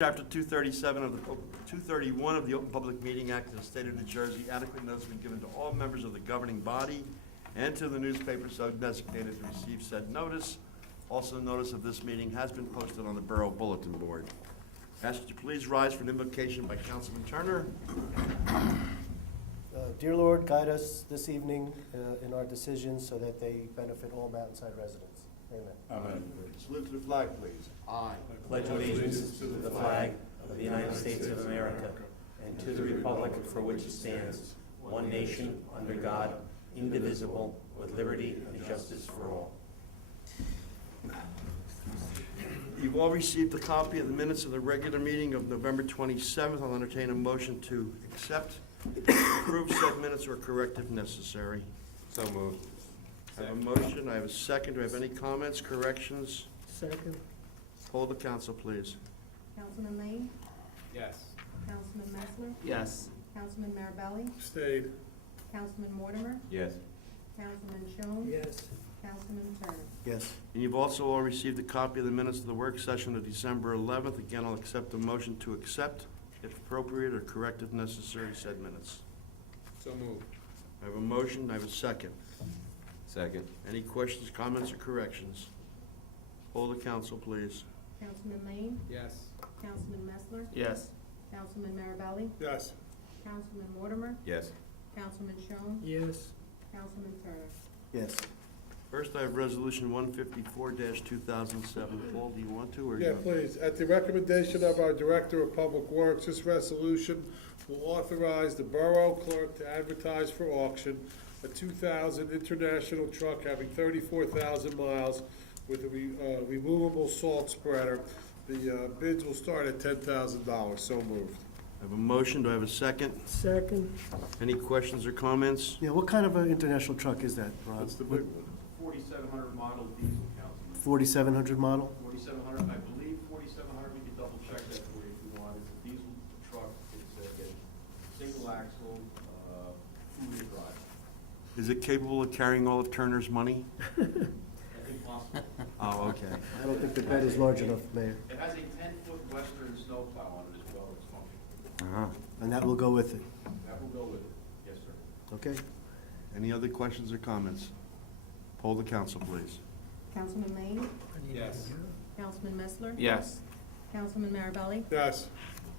Chapter 237 of the 231 of the Open Public Meeting Act of the State of New Jersey, adequate notice has been given to all members of the governing body and to the newspaper so designated to receive said notice. Also, notice of this meeting has been posted on the Borough Bulletin Board. Ask that you please rise for an invocation by Councilman Turner. Dear Lord, guide us this evening in our decisions so that they benefit all Mountainside residents. Amen. Amen. Salute to the flag, please. I pledge allegiance to the flag of the United States of America and to the republic for which it stands, one nation, under God, indivisible, with liberty and justice for all. You've all received a copy of the minutes of the regular meeting of November 27th. I'll entertain a motion to accept, approve said minutes or correct if necessary. So moved. I have a motion, I have a second. Do I have any comments, corrections? Second. Poll the council, please. Councilman Lane, Yes. Councilman Messler, Yes. Councilman Marabelli, Stayed. Councilman Mortimer, Yes. Councilman Schoen, Yes. Councilman Turner. Yes. And you've also all received a copy of the minutes of the work session of December 11th. Again, I'll accept a motion to accept, if appropriate, or correct if necessary, said minutes. So moved. I have a motion, I have a second. Second. Any questions, comments, or corrections? Poll the council, please. Councilman Lane, Yes. Councilman Messler, Yes. Councilman Marabelli, Yes. Councilman Mortimer, Yes. Councilman Schoen, Yes. Councilman Turner. Yes. First, I have Resolution 154-2007. Paul, do you want to, or? Yeah, please. At the recommendation of our Director of Public Works, this resolution will authorize the Borough Clerk to advertise for auction a 2000 International truck having 34,000 miles with a removable salt spreader. The bids will start at $10,000. So moved. I have a motion, do I have a second? Second. Any questions or comments? Yeah, what kind of an international truck is that, Rob? That's the big one. 4,700 model diesel, Councilman. 4,700 model? 4,700, I believe 4,700, we can double check that for you if you want. It's a diesel truck, it's a single axle, two-wheel drive. Is it capable of carrying all of Turner's money? I think possible. Oh, okay. I don't think the bed is large enough, Mayor. It has a 10-foot western snowplow on it as well, it's functional. And that will go with it. That will go with it, yes, sir. Okay? Any other questions or comments? Poll the council, please. Councilman Lane, Yes. Councilman Messler, Yes. Councilman Marabelli, Yes.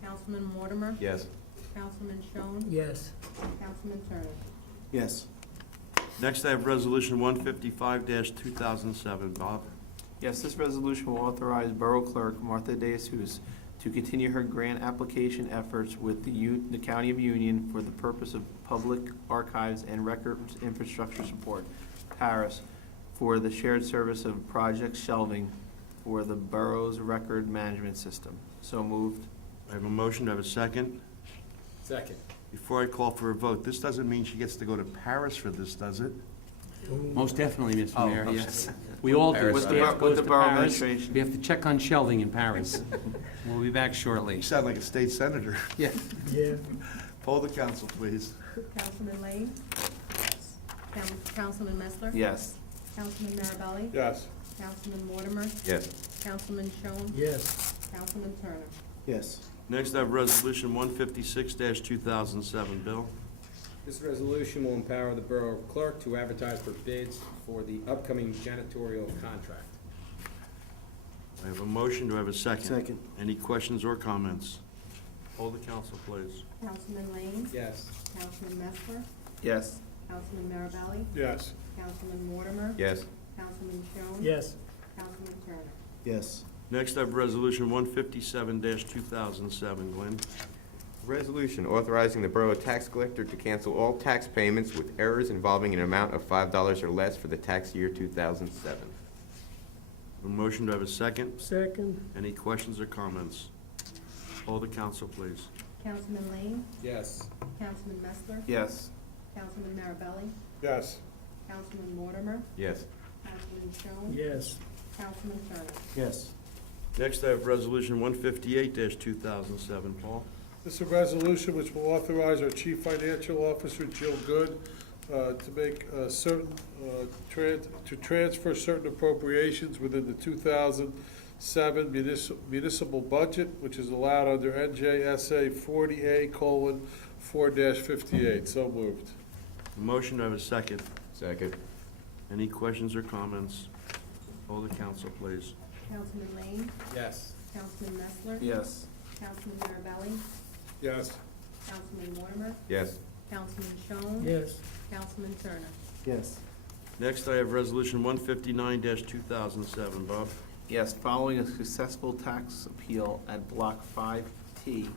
Councilman Mortimer, Yes. Councilman Schoen, Yes. Councilman Turner. Yes. Next, I have Resolution 155-2007. Bob? Yes, this resolution will authorize Borough Clerk Martha DeJesus to continue her grant application efforts with the County of Union for the purpose of public archives and records infrastructure support, Paris, for the shared service of project shelving for the borough's record management system. So moved. I have a motion, do I have a second? Second. Before I call for a vote, this doesn't mean she gets to go to Paris for this, does it? Most definitely, Mr. Oh, Mayor, okay. yes. We all do. With the Staff with goes the to borough Paris. administration. We have to check on shelving in Paris. We'll be back shortly. You sound like a state senator. Yeah. Yeah. Poll the council, please. Councilman Lane, Councilman Messler, Yes. Councilman Marabelli, Yes. Councilman Mortimer, Yes. Councilman Schoen, Yes. Councilman Turner. Yes. Next, I have Resolution 156-2007. Bill? This resolution will empower the Borough Clerk to advertise for bids for the upcoming janitorial contract. I have a motion, do I have a second? Second. Any questions or comments? Poll the council, please. Councilman Lane, Yes. Councilman Messler, Yes. Councilman Marabelli, Yes. Councilman Mortimer, Yes. Councilman Schoen, Yes. Councilman Turner. Yes. Next, I have Resolution 157-2007. Glenn? Resolution authorizing the Borough Tax Collector to cancel all tax payments with errors involving an amount of $5 or less for the tax year 2007. A motion, do I have a second? Second. Any questions or comments? Poll the council, please. Councilman Lane, Yes. Councilman Messler, Yes. Councilman Marabelli, Yes. Councilman Mortimer, Yes. Councilman Schoen, Yes. Councilman Turner. Yes. Next, I have Resolution 158-2007. Paul? This is a resolution which will authorize our Chief Financial Officer, Jill Good, to make certain, to transfer certain appropriations within the 2007 7 municipal budget, which is allowed under NJSA 40A:4-58. So moved. Motion, do I have a second? Second. Any questions or comments? Poll the council, please. Councilman Lane, Yes. Councilman Messler. Yes. Councilman Marabelli, Yes. Councilman Mortimer, Yes. Councilman Schoen. Yes. Councilman Turner. Yes. Next, I have Resolution 159-2007. Bob? Yes, following a successful tax appeal at Block 5T,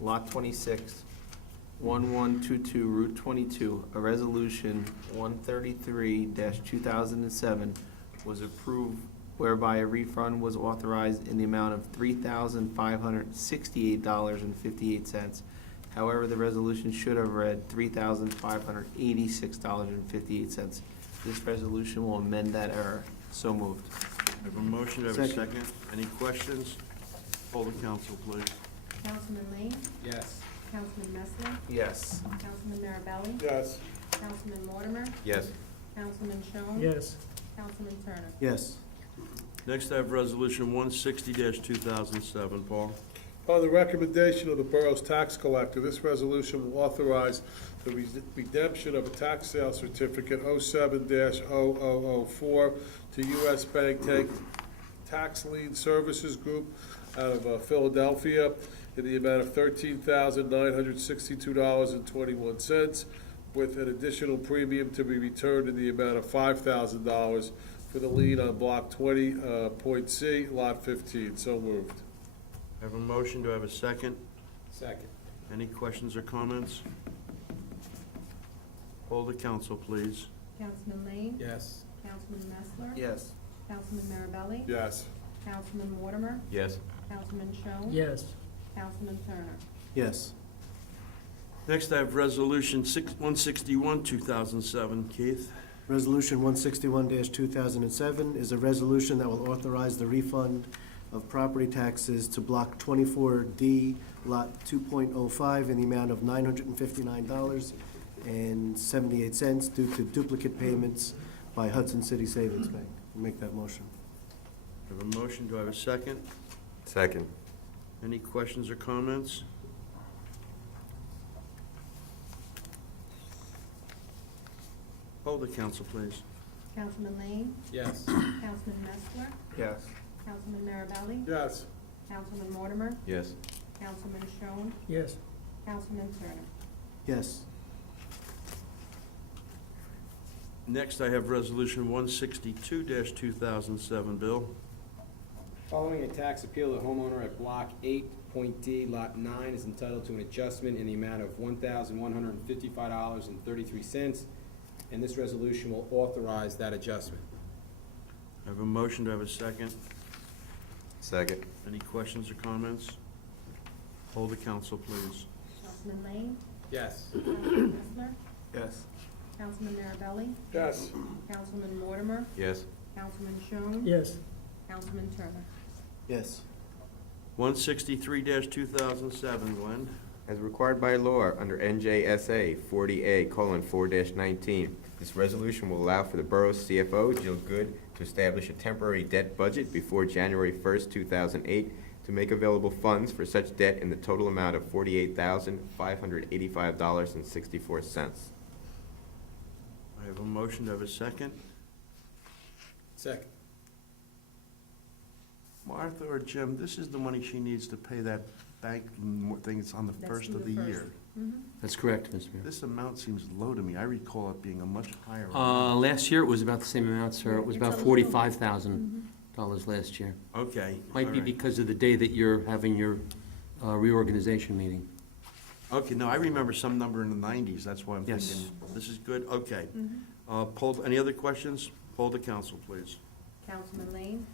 Lot 26, 1122 Route 22, a resolution 133-2007 was approved whereby a refund was authorized in the amount of $3,568.58. However, the resolution should have read $3,586.58. This resolution will amend that error. So moved. I have a motion, do I have a Second. second? Any questions? Poll the council, please. Councilman Lane, Yes. Councilman Messler, Yes. Councilman Marabelli, Yes. Councilman Mortimer, Yes. Councilman Schoen. Yes. Councilman Turner. Yes. Next, I have Resolution 160-2007. Paul? On the recommendation of the borough's tax collector, this resolution will authorize the redemption of a tax sale certificate 07-0004 to U.S. Bank Tax Lien Services Group out of Philadelphia in the amount of $13,962.21, with an additional premium to be returned in the amount of $5,000 for the lien on Block 20.C, Lot 15. So moved. I have a motion, do I have a second? Second. Any questions or comments? Poll the council, please. Councilman Lane, Yes. Councilman Messler. Yes. Councilman Marabelli, Yes. Councilman Mortimer, Yes. Councilman Schoen. Yes. Councilman Turner. Yes. Next, I have Resolution 161-2007. Keith? Resolution 161-2007 is a resolution that will authorize the refund of property taxes to Block 24D, Lot 2.05, in the amount of $959.78 due to duplicate payments by Hudson City Savings Bank. I'll make that motion. I have a motion, do I have a second? Second. Any questions or comments? Poll the council, please. Councilman Lane, Yes. Councilman Messler, Yes. Councilman Marabelli, Yes. Councilman Mortimer, Yes. Councilman Schoen, Yes. Councilman Turner. Yes. Next, I have Resolution 162-2007. Bill? Following a tax appeal, the homeowner at Block 8.D, Lot 9 is entitled to an adjustment in the amount of $1,155.33, and this resolution will authorize that adjustment. I have a motion, do I have a second? Second. Any questions or comments? Poll the council, please. Councilman Lane, Yes. Councilman Messler, Yes. Councilman Marabelli, Yes. Councilman Mortimer, Yes. Councilman Schoen. Yes. Councilman Turner. Yes. 163-2007. Glenn? As required by law under NJSA 40A:4-19, this resolution will allow for the borough's CFO, Jill Good, to establish a temporary debt budget before January 1st, 2008, to make available funds for such debt in the total amount of $48,585.64. I have a motion, do I have a second? Second. Martha or Jim, this is the money she needs to pay that bank thing that's on the That's first due of the first. year. That's correct, Mr. Mayor. This amount seems low to me. I recall it being a much higher. Last year, it was about the same amount, sir. It was It's about a little- $45,000 last year. Okay. Might all be right. because of the day that you're having your reorganization meeting. Okay, no, I remember some number in the 90s. That's why I'm Yes. thinking, this is good? Okay. Mm-hmm. Poll, any other questions? Poll the council, please. Councilman Lane,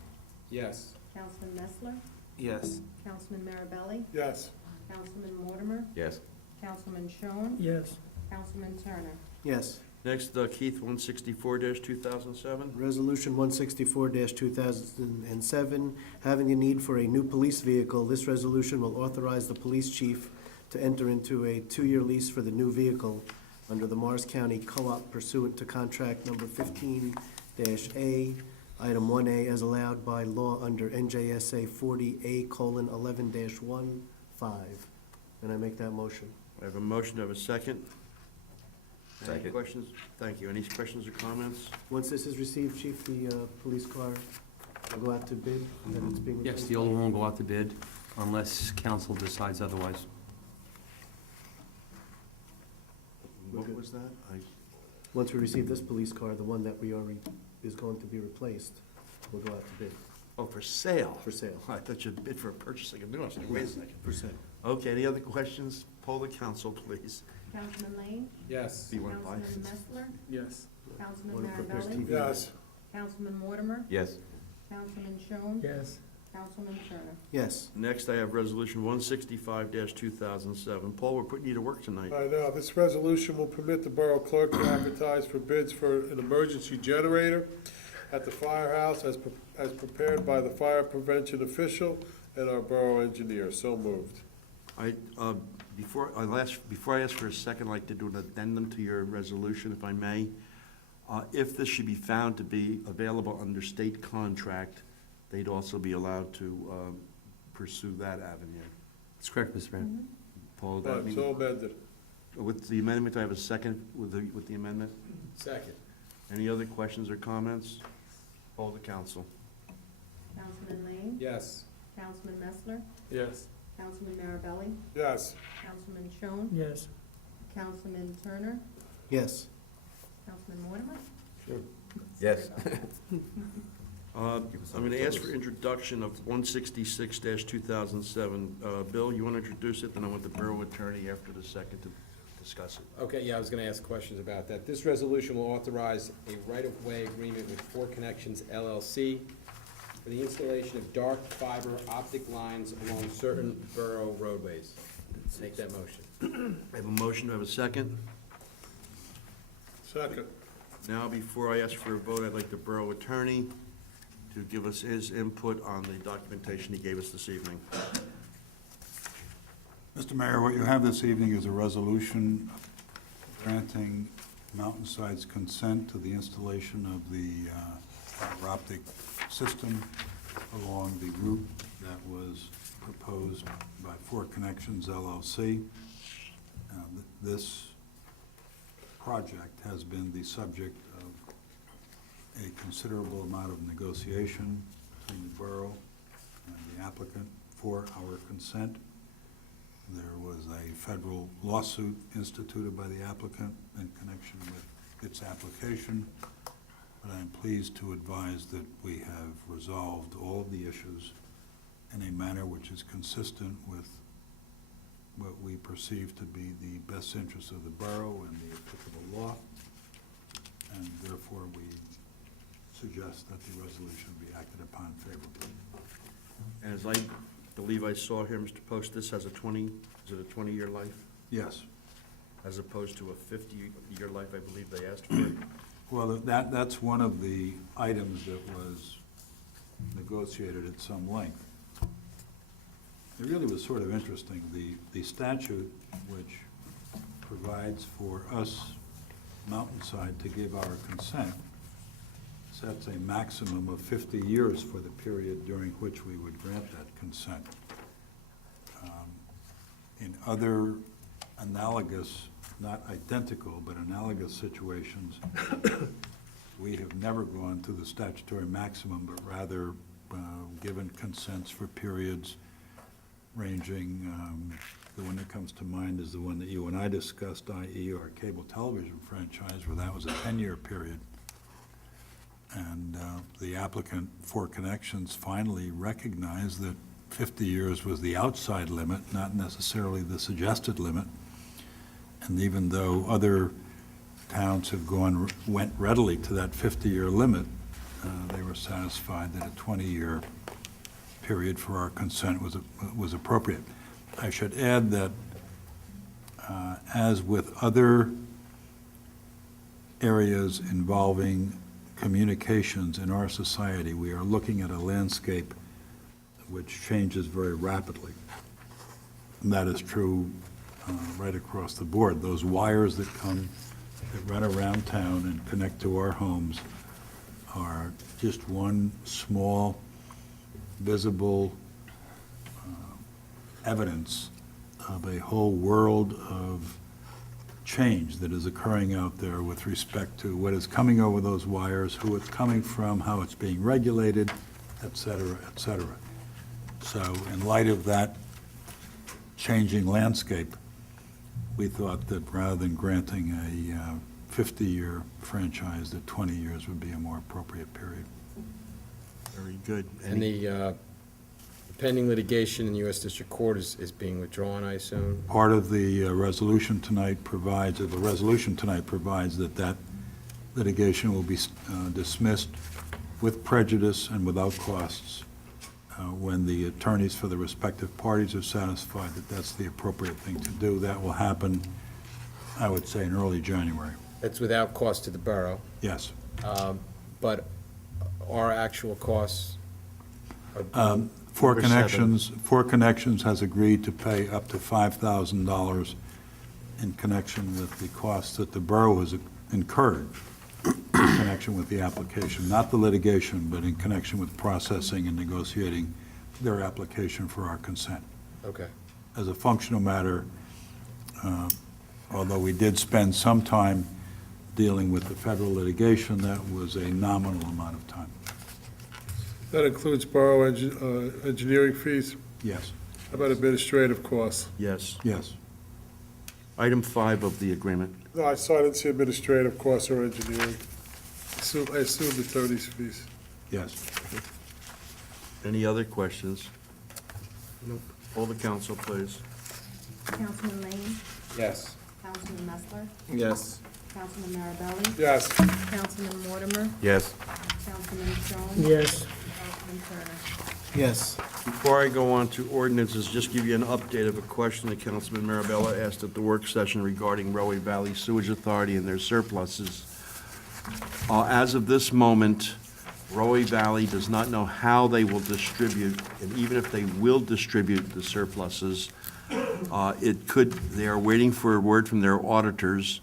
Yes. Councilman Messler, Yes. Councilman Marabelli, Yes. Councilman Mortimer, Yes. Councilman Schoen. Yes. Councilman Turner. Yes. Next, Keith, 164-2007. Resolution 164-2007, having a need for a new police vehicle, this resolution will authorize the police chief to enter into a 2-year lease for the new vehicle under the Morris County Co-op pursuant to contract number 15-A item 1A as allowed by law under NJSA 40A:11-15. And I make that motion. I have a motion, to have a second? Any Second. questions? Thank you. Any questions or comments? Once this is received, Chief, the police car will go out to bid, and then it's being... Yes, the older one will go out to bid unless council decides otherwise. What was that? Once we receive this police car, the one that we already is going to be replaced will go out to bid Oh, for sale? for sale. I thought you'd bid for purchasing a new one. I was like, wait a second. For sale. Okay, any other questions? Poll the council, please. Councilman Lane? Yes. B1 by. Councilman Messler? Yes. Councilman One prepares Marabelli? TV. Yes. Councilman Mortimer? Yes. Councilman Schoen? Yes. Councilman Turner? Yes. Next, I have Resolution 165-2007. Paul, we're putting you to work tonight. I know, this resolution will permit the borough clerk to advertise for bids for an emergency generator at the firehouse as prepared by the fire prevention official and our borough engineer. So moved. Before I ask for a second, I'd like to do an addendum to your resolution, if I may. If this should be found to be available under state contract, they'd also be allowed to pursue that avenue. That's correct, Mr. Mayor. Paul, All that right, mean, so amended. with the amendment, do I have a second with the amendment? Second. Any other questions or comments? Poll the council. Councilman Lane? Yes. Councilman Messler? Yes. Councilman Marabelli? Yes. Councilman Schoen? Yes. Councilman Turner? Yes. Councilman Mortimer? Yes. I'm going to ask for introduction of 166-2007. Bill, you want to introduce it, then I want the borough attorney after the second to discuss it. Okay, yeah, I was gonna ask questions about that. This resolution will authorize a right-of-way agreement with Four Connections LLC for the installation of dark fiber optic lines along certain borough roadways. Make that motion. I have a motion, do I have a second? Second. Now, before I ask for a vote, I'd like the borough attorney to give us his input on the documentation he gave us this evening. Mr. Mayor, what you have this evening is a resolution granting Mountainside's consent to the installation of the fiber optic system along the route that was proposed by Four Connections LLC. This project has been the subject of a considerable amount of negotiation between the borough and the applicant for our consent. There was a federal lawsuit instituted by the applicant in connection with its application, but I'm pleased to advise that we have resolved all of the issues in a manner which is consistent with what we perceive to be the best interests of the borough and the applicable law, and therefore we suggest that the resolution be acted upon favorably. As I believe I saw here, Mr. Post, this has a 20-year life, Yes. as opposed to a 50-year life, I believe they asked for. Well, that's one of the items that was negotiated at some length. It really was sort of interesting. The statute, which provides for us, Mountainside, to give our consent, sets a maximum of 50 years for the period during which we would grant that consent. In other analogous, not identical, but analogous situations, we have never gone to the statutory maximum, but rather given consents for periods ranging, the one that comes to mind is the one that you and I discussed, i.e. our cable television franchise, where that was a 10-year period. And the applicant, Four Connections, finally recognized that 50 years was the outside limit, not necessarily the suggested limit. And even though other towns have went readily to that 50-year limit, they were satisfied that a 20-year period for our consent was appropriate. I should add that, as with other areas involving communications in our society, we are looking at a landscape which changes very rapidly. And that is true right across the board. Those wires that run around town and connect to our homes are just one small, visible evidence of a whole world of change that is occurring out there with respect to what is coming over those wires, who it's coming from, how it's being regulated, et cetera, et cetera. So in light of that changing landscape, we thought that rather than granting a 50-year franchise, that 20 years would be a more appropriate period. Very good. And the pending litigation in the U.S. District Court is being withdrawn, I assume? Part of the resolution tonight provides, or the resolution tonight provides that that litigation will be dismissed with prejudice and without costs when the attorneys for the respective parties are satisfied that that's the appropriate thing to do. That will happen, I would say, in early January. That's without cost to the borough, Yes. but our actual costs are Four Number 7. Connections has agreed to pay up to $5,000 in connection with the costs that the borough has incurred in connection with the application, not the litigation, but in connection with processing and negotiating their application for our consent. okay. As a functional matter, although we did spend some time dealing with the federal litigation, that was a nominal amount of time. That includes borough engineering fees. Yes, How about administrative costs? Yes. yes. Item 5 of the agreement. No, I saw, I didn't see administrative costs or engineering. I assume the attorney's fees. Yes. Any other questions? All the council, please. Councilman Lane, Yes. Councilman Messler, Yes. Councilman Marabelli, Yes. Councilman Mortimer, Yes. Councilman Shones. Yes. Councilman Turner. Yes. Before I go on to ordinances, just give you an update of a question that Councilman Marabella asked at the work session regarding Roe Valley Sewage Authority and their surpluses. As of this moment, Roe Valley does not know how they will distribute, and even if they will distribute the surpluses, they are waiting for a word from their auditors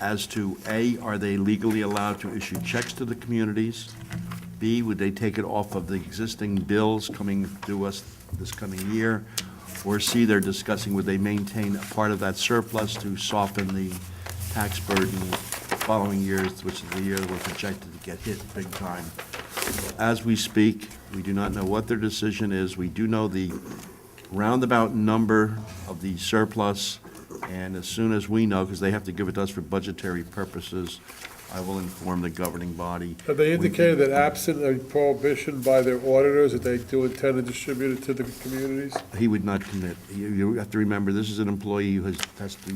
as to, A, are they legally allowed to issue checks to the communities? B, would they take it off of the existing bills coming to us this coming year? Or C, they're discussing would they maintain a part of that surplus to soften the tax burden following years, which is the year that we're projected to get hit big time. As we speak, we do not know what their decision is. We do know the roundabout number of the surplus, and as soon as we know, because they have to give it to us for budgetary purposes, I will inform the governing body. Have they indicated that absent a prohibition by their auditors, that they do intend to distribute it to the communities? He would not commit. You have to remember, this is an employee who has to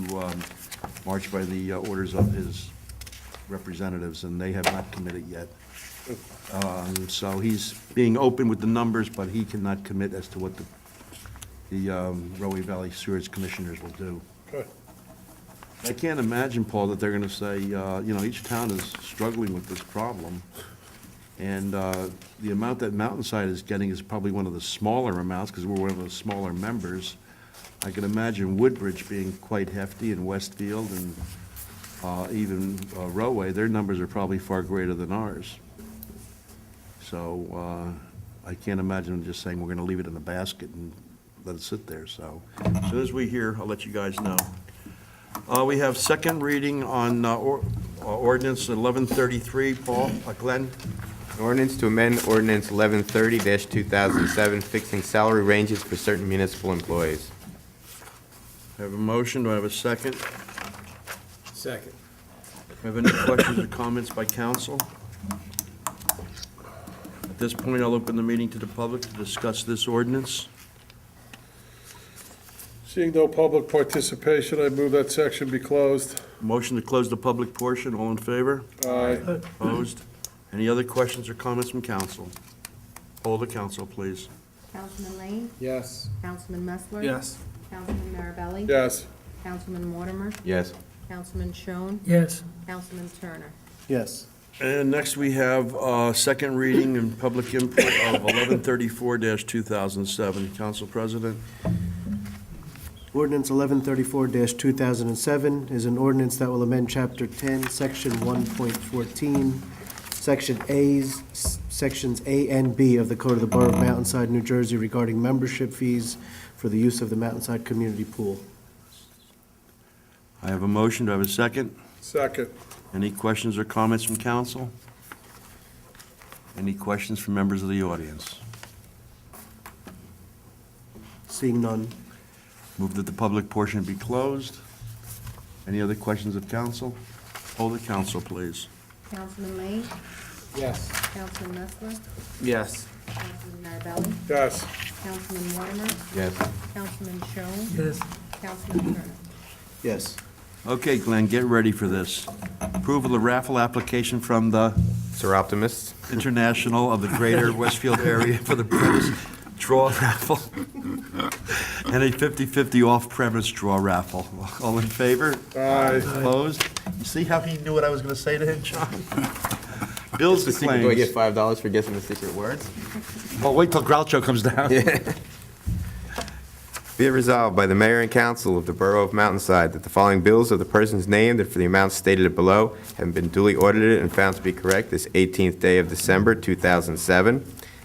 march by the orders of his representatives, and they have not committed yet. So he's being open with the numbers, but he cannot commit as to what the Roe Valley Sewage Commissioners will do. Okay. I can't imagine, Paul, that they're gonna say, each town is struggling with this problem. And the amount that Mountainside is getting is probably one of the smaller amounts, because we're one of the smaller members. I can imagine Woodbridge being quite hefty, and Westfield, and even Rowway, their numbers are probably far greater than ours. So I can't imagine them just saying, we're gonna leave it in a basket and let it sit there. So as soon as we hear, I'll let you guys know. We have second reading on ordinance 1133. Paul, Glenn? An ordinance to amend ordinance 1130-2007, fixing salary ranges for certain municipal employees. I have a motion. Do I have a second? Second. Have any questions or comments by council? At this point, I'll open the meeting to the public to discuss this ordinance. Seeing no public participation, I move that section be closed. Motion to close the public portion. All in favor? Aye. Opposed? Any other questions or comments from council? Poll the council, please. Councilman Lane, Yes. Councilman Messler. Yes. Councilman Marabelli. Yes. Councilman Mortimer, Yes. Councilman Shones. Yes. Councilman Turner. Yes. And next, we have second reading and public input of 1134-2007. Council President? Ordinance 1134-2007 is an ordinance that will amend Chapter 10, Section 1.14, Sections A and B of the Code of the Borough of Mountainside, New Jersey regarding membership fees for the use of the Mountainside Community Pool. I have a motion, do I have a second? Second. Any questions or comments from council? Any questions from members of the audience? Seeing none. Move that the public portion be closed. Any other questions of council? Hold the council, please. Councilman Lane? Yes. Councilman Nestor? Yes. Councilman Marabelli? Yes. Councilman Waterman? Yes. Councilman Schoen? Yes. Councilman Turner? Yes. Okay, Glenn, get ready for this. Approval of raffle application from the Sir Optimist? International of the Greater Westfield Area for the premise draw raffle and a 50/50 off-premise draw raffle. All in favor? Aye. Opposed? You see how he knew what I was going to say to him, John? Bills and Do I get claims. $5 for guessing the secret words? Well, wait till Groucho comes down. Be it resolved by the mayor and council of the Borough of Mountainside that the following bills of the persons named and for the amounts stated below have been duly audited and found to be correct this 18th day of December, 2007.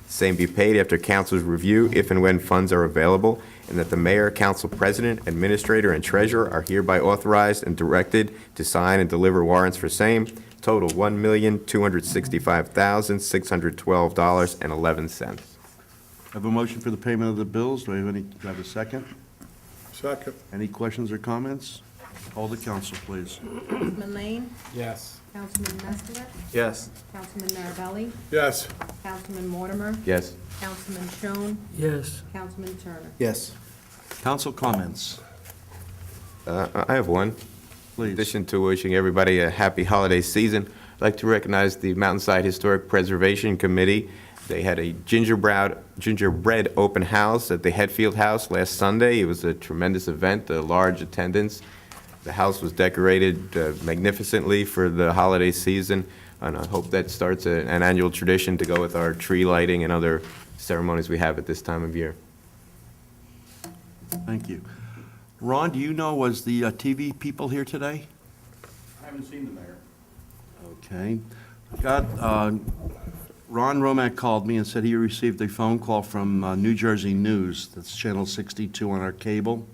Same be paid after council's review if and when funds are available, and that the mayor, council president, administrator, and treasurer are hereby authorized and directed to sign and deliver warrants for same. Total $1,265,612.11. I have a motion for the payment of the bills. Do I have a second? Second. Any questions or comments? Hold the council, please. Councilman Lane? Yes. Councilman Nestor? Yes. Councilman Marabelli? Yes. Councilman Waterman? Yes. Councilman Schoen? Yes. Councilman Turner? Yes. Council comments, I have one. In please. addition to wishing everybody a happy holiday season, I'd like to recognize the Mountainside Historic Preservation Committee. They had a gingerbread open house at the Hetfield House last Sunday. It was a tremendous event, a large attendance. The house was decorated magnificently for the holiday season, and I hope that starts an annual tradition to go with our tree lighting and other ceremonies we have at this time of year. Thank you. Ron, do you know, was the TV people here today? I haven't seen the mayor. Okay. Ron Romack called me and said he received a phone call from New Jersey News, that's Channel 62 on our cable,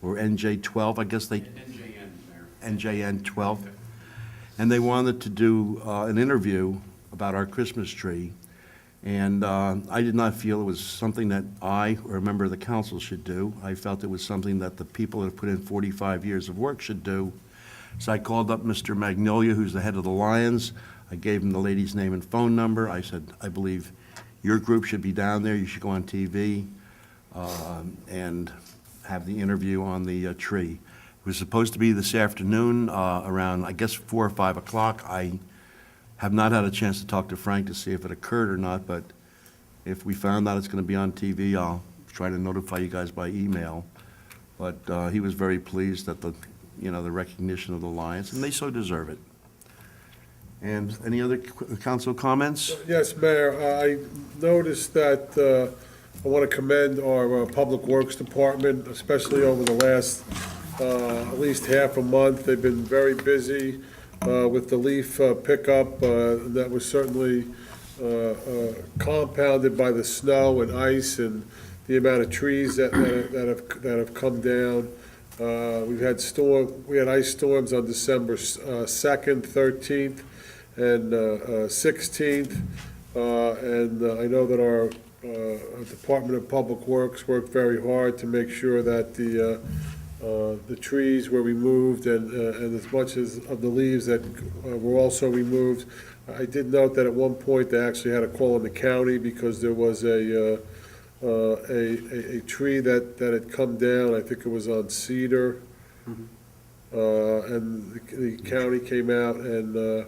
or NJ12, I guess they, NJN, Mayor. NJN 12. And they wanted to do an interview about our Christmas tree. And I did not feel it was something that I or a member of the council should do. I felt it was something that the people that have put in 45 years of work should do. So I called up Mr. Magnolia, who's the head of the Lions. I gave him the lady's name and phone number. I said, I believe your group should be down there. You should go on TV and have the interview on the tree. It was supposed to be this afternoon around, I guess, 4 or 5 o'clock. I have not had a chance to talk to Frank to see if it occurred or not, but if we found out it's going to be on TV, I'll try to notify you guys by email. But he was very pleased at the recognition of the Lions, and they so deserve it. And any other council comments? Yes, Mayor, I noticed that, I want to commend our Public Works Department, especially over the last at least half a month. They've been very busy with the leaf pickup. That was certainly compounded by the snow and ice and the amount of trees that have come down. We had ice storms on December 2nd, 13th, and 16th. And I know that our Department of Public Works worked very hard to make sure that the trees were removed and as much as of the leaves that were also removed. I did note that at one point they actually had a call in the county because there was a tree that had come down. I think it was on Cedar. And the county came out and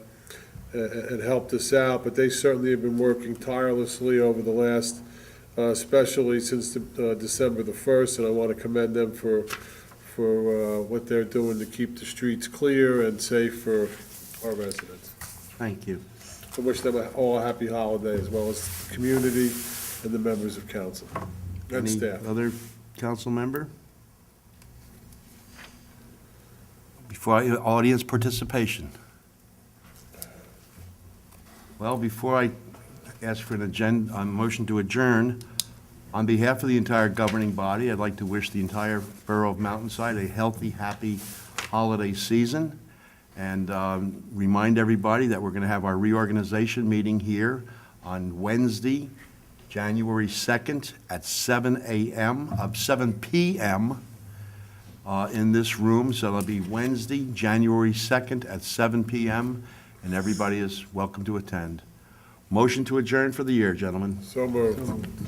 helped us out, but they certainly have been working tirelessly over the last, especially since December the 1st, and I want to commend them for what they're doing to keep the streets clear and safe for our residents. Thank you. I wish them all a happy holiday, as well as the community and the members of council and Any staff. other council member? Before audience participation. Well, before I ask for a motion to adjourn, on behalf of the entire governing body, I'd like to wish the entire borough of Mountainside a healthy, happy holiday season, and remind everybody that we're going to have our reorganization meeting here on Wednesday, January 2nd at 7 p.m. In this room. So it'll be Wednesday, January 2nd at 7 p.m., and everybody is welcome to attend. Motion to adjourn for the year, gentlemen. So moved.